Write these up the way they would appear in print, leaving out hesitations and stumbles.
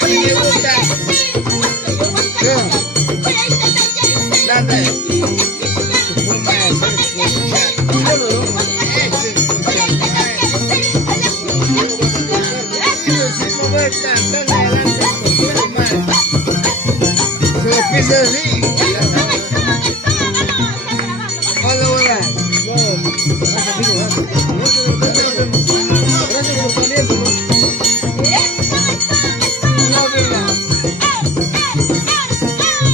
A mí me gusta. Date. Tu forma de ser escuchar. Sin mover tanto adelante, poquito más. Se despisa así. Hola, hola. Gracias por tu aliento.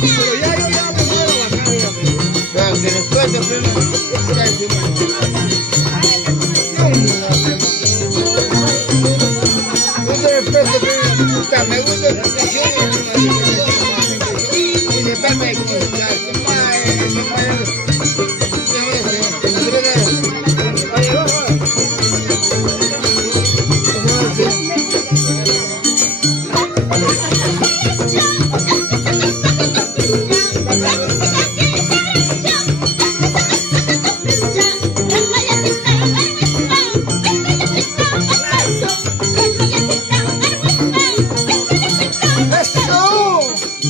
Pero ya yo ya me muero acá, mira. Pero que respeto primero. No te respeto primero. Me gusta la canción y después me consultas.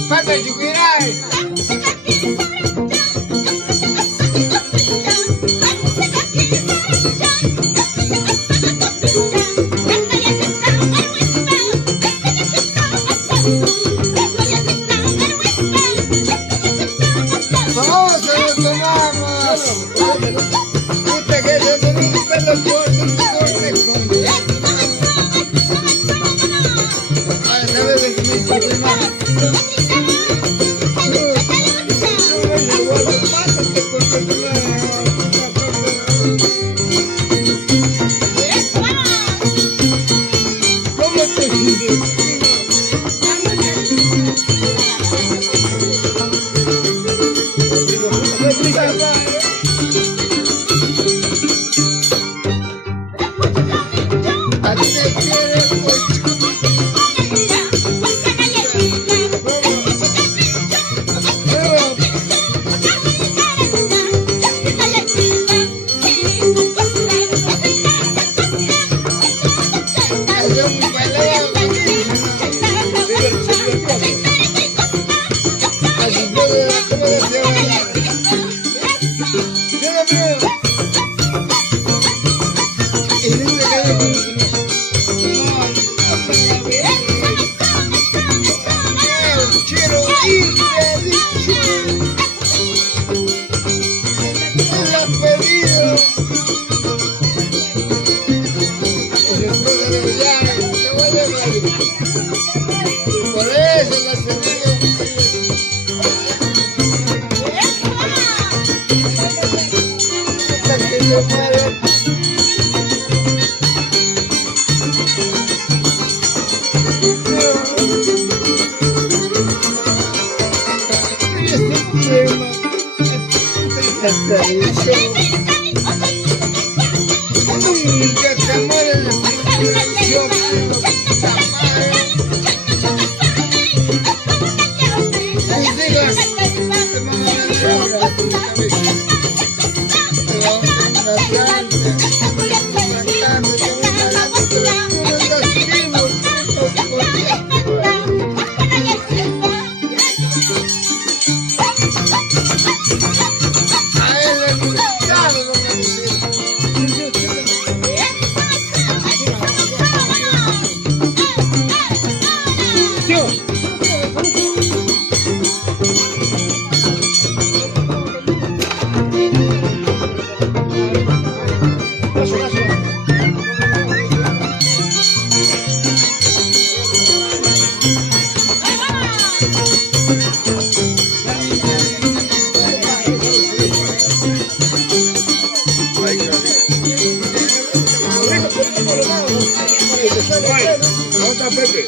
Pata Yukirai. Vamos, lo tomamos. Puta que yo tengo un pelo corto, Ay, ¿sabes de qué me hizo primero? ¿Cómo te sientes? ¿A ti te quiere mucho? Quiero ir la pedido. Por eso la semilla. Hasta que se muere. Nunca te mueres de televisión. Tus hijas te van a dar ahora. Otra Pepe.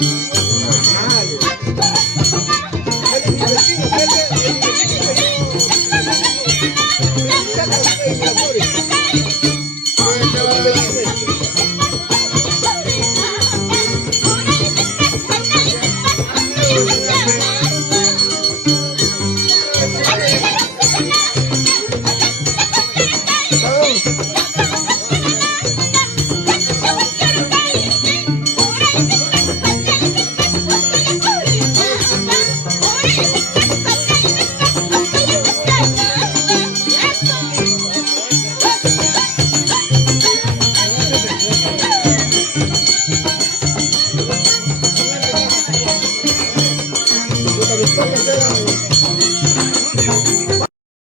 Vamos.